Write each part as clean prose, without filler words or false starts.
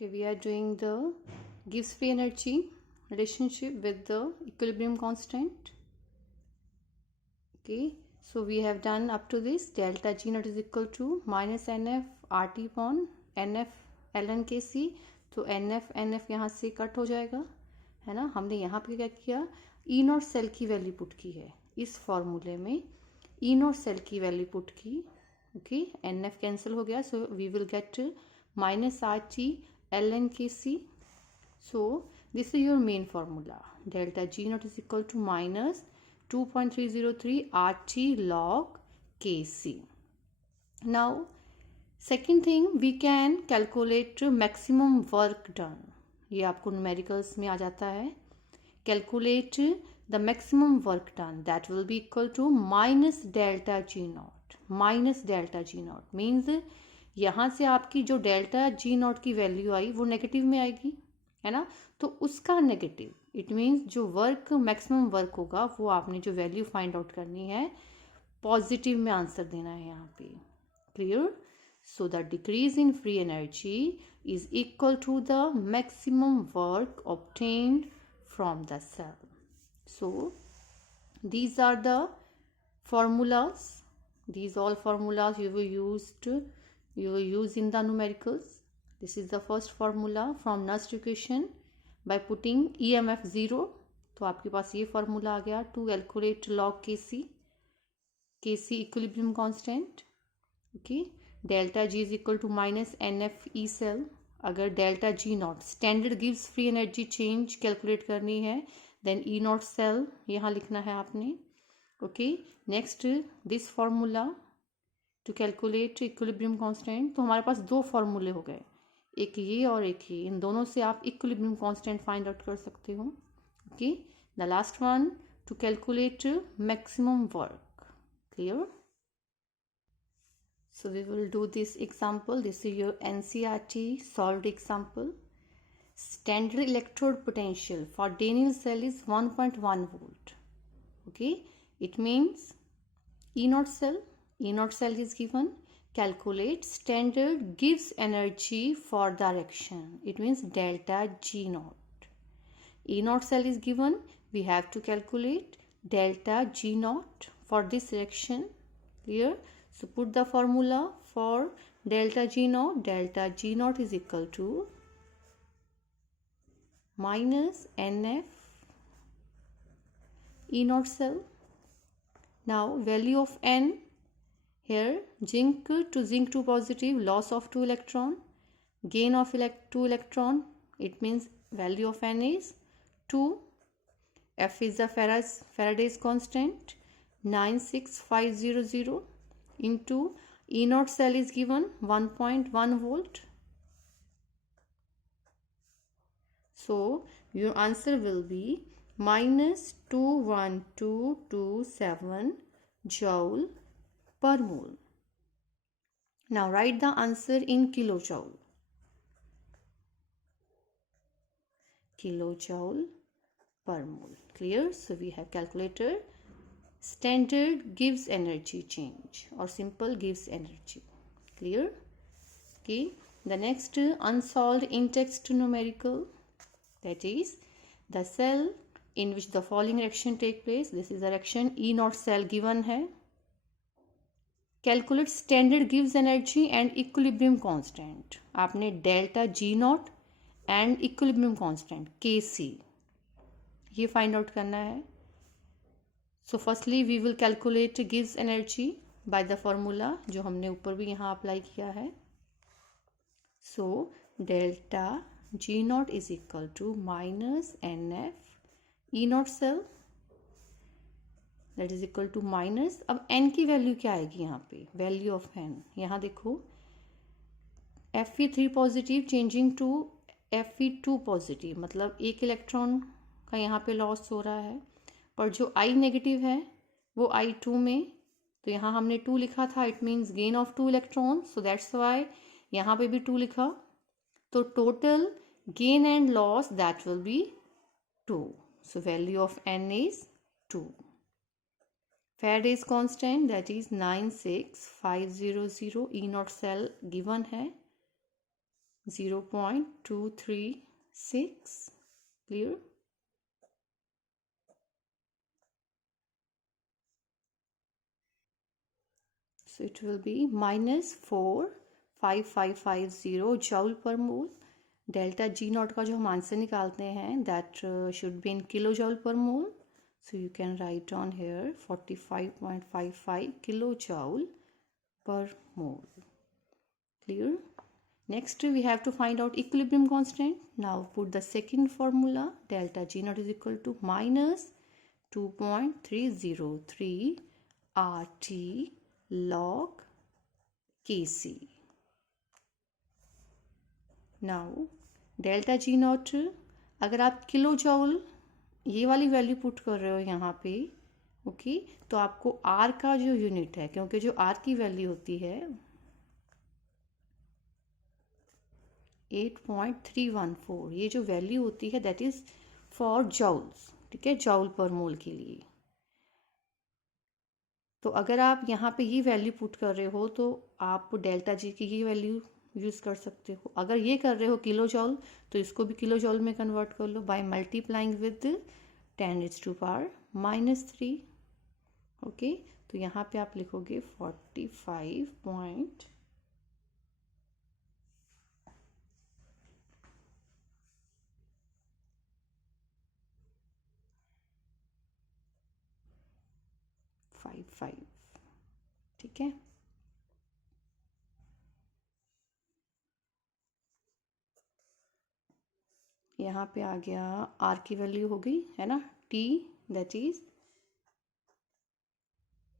Okay, we are doing the gives free energy relationship with the equilibrium constant. Okay, so we have done up to this. Delta G naught is equal to minus NF RT upon NF ln kc. तो NF यहाँ से cut हो जाएगा, है ना. हमने यहाँ पे क्या किया, ई नॉट सेल की वैल्यू पुट की है इस फॉर्मूले में. ई नॉट सेल की वैल्यू पुट की. ओके, NF कैंसिल हो गया, so we will get minus RT ln kc. So this is your main formula. Delta G naught is equal to minus 2.303 RT log kc. Now second thing, we can calculate maximum work done. ये आपको numericals में आ जाता है. Calculate the maximum work done, that will be equal to minus delta G naught. Minus delta G naught means यहाँ से आपकी जो delta G not की वैल्यू आई वो नेगेटिव में आएगी, है ना. तो उसका नेगेटिव, इट मीन्स जो वर्क मैक्सिमम वर्क होगा वो आपने जो वैल्यू फाइंड आउट करनी है पॉजिटिव में आंसर देना है यहाँ पे. Clear. So the decrease in free energy is equal to the maximum work obtained from the cell. So these are the formulas. These all formulas you will use in the numericals. This is the first formula from Nernst equation by putting EMF 0. तो आपके पास ये formula आ गया to calculate log Kc. Kc equilibrium constant. Okay, delta G is equal to minus NF E cell. अगर delta G naught standard gives free energy change calculate करनी है, then E naught cell यहाँ लिखना है आपने. Okay, next this formula to calculate equilibrium constant. तो हमारे पास दो फॉर्मूले हो गए, एक ये और एक ये. इन दोनों से आप equilibrium constant फाइंड आउट कर सकते हो. Okay, the last one to calculate maximum work. Clear? So we will do this example. This is your NCERT solved example. Standard electrode potential for Daniell cell is 1.1 volt. Okay, it means E naught cell is given. Calculate standard gives energy for direction. It means delta G naught. E naught cell is given. We have to calculate delta G naught for this direction. Clear? So put the formula for delta G naught. Delta G naught is equal to minus NF E naught cell. Now value of N. Here zinc to zinc 2 positive, loss of 2 electron, gain of 2 electron. It means value of N is 2. F is the Faraday's constant 96500 into E naught cell is given 1.1 volt. So your answer will be minus 21227 joule per mole. Now write the answer in kilojoule. Kilojoule per mole. Clear? So we have calculated standard gives energy change or simple gives energy. Clear? Okay. The next unsolved in-text numerical, that is the cell in which the following reaction take place. This is the reaction E naught cell given है. Calculate standard gives energy and equilibrium constant. आपने delta G naught and equilibrium constant Kc ये find out करना है. So firstly we will calculate gives energy by the formula जो हमने ऊपर भी यहाँ अप्लाई किया है. So delta G naught is equal to minus NF E naught cell, that is equal to minus. अब n की वैल्यू क्या आएगी यहाँ पे, वैल्यू ऑफ n. यहाँ देखो Fe3 positive changing to Fe2 positive, मतलब एक इलेक्ट्रॉन का यहाँ पे लॉस हो रहा है. पर जो I नेगेटिव है वो I2 में, तो यहाँ हमने 2 लिखा था. It means gain of 2 electron, so that's why यहाँ पे भी 2 लिखा. तो total gain and loss that will be 2. So value of n is 2. Faraday's constant that is 96500. E naught cell given है 0.236. Clear? So it will be minus 45550 joule per mole. Delta G not का जो हम answer निकालते हैं that should be in kilo जॉल पर मोल. So you can write on here 45.55 kilojoule per mole. Clear? Next we have to find out equilibrium constant. Now put the second formula, delta G naught is equal to minus 2.303 RT log Kc. Now delta G not अगर आप kilo जॉल ये वाली value put कर रहे हो यहाँ पे, okay, तो आपको आर का जो यूनिट है, क्योंकि जो आर की वैल्यू होती है 8.314, ये जो वैल्यू होती है दैट इज फॉर जॉल्स, ठीक है, जॉल पर मोल के लिए. तो अगर आप यहाँ पे ये वैल्यू पुट कर रहे हो तो आप डेल्टा जी की ये वैल्यू यूज़ कर सकते हो. अगर ये कर रहे हो किलो जॉल तो इसको भी किलो जॉल में कन्वर्ट कर लो बाय मल्टीप्लाइंग विद 10⁻⁻3. ओके, तो यहाँ पे आप लिखोगे 45.55. ठीक है. यहाँ पे आ गया आर की वैल्यू हो गई है ना, टी दैट इज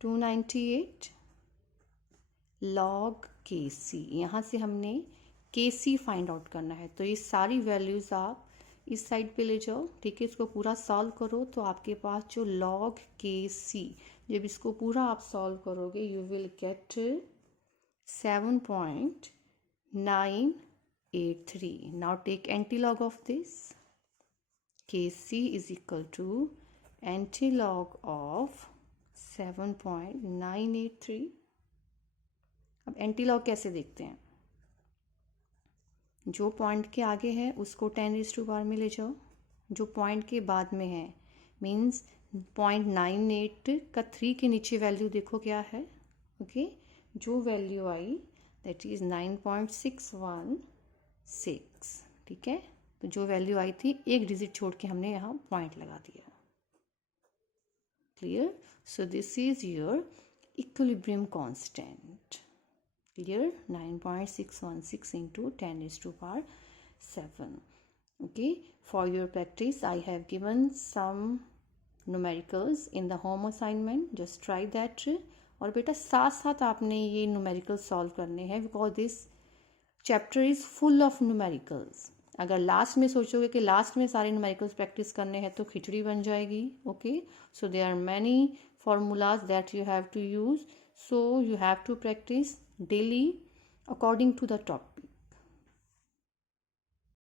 298 लॉग के सी. यहाँ से हमने के सी फाइंड आउट करना है, तो ये सारी वैल्यूज़ आप इस साइड पे ले जाओ. ठीक है, इसको पूरा सॉल्व करो तो आपके पास जो लॉग के सी, जब इसको पूरा आप सॉल्व करोगे you will get 7.983. Now take antilog of this. Kc is equal to antilog of 7.983. अब एंटीलॉग कैसे देखते हैं, जो पॉइंट के आगे है उसको 10⁻⁴ में ले जाओ, जो पॉइंट के बाद में है मीन्स 0.98 का 3 के नीचे वैल्यू देखो क्या है. ओके, जो वैल्यू आई दैट इज 9.616. ठीक है, तो जो वैल्यू आई थी एक डिजिट छोड़ के हमने यहाँ पॉइंट लगा दिया. Clear? So this is your equilibrium constant. Clear? 9.616 into 10⁻⁷. Okay, for your practice I have given some numericals in the home assignment. Just try that. और बेटा साथ साथ आपने ये न्यूमेरिकल सॉल्व करने हैं because this chapter is full of numericals. अगर last में सोचोगे कि लास्ट में सारे न्यूमेरिकल्स प्रैक्टिस करने हैं तो खिचड़ी बन जाएगी. Okay, so there are many formulas that you have to use, so you have to practice daily according to the topic.